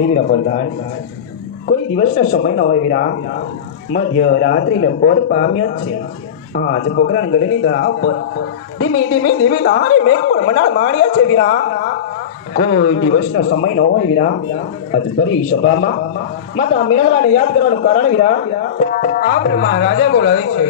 વીરા પ્રધાન કોઈ દિવસનો સમય ન હોય વીરા મધ્ય રાત્રિને પર પામ્યો છે આજ પોકરાણ ગળની તળાવ પર ધીમે ધીમે ધીમે તારે મેઘ પર મનાળ માણ્યા છે વીરા કોઈ દિવસનો સમય ન હોય વીરા આજ ફરી સભામાં માતા મીરાલાને યાદ કરવાનું કારણ વીરા આપણે મહારાજા બોલાવે છે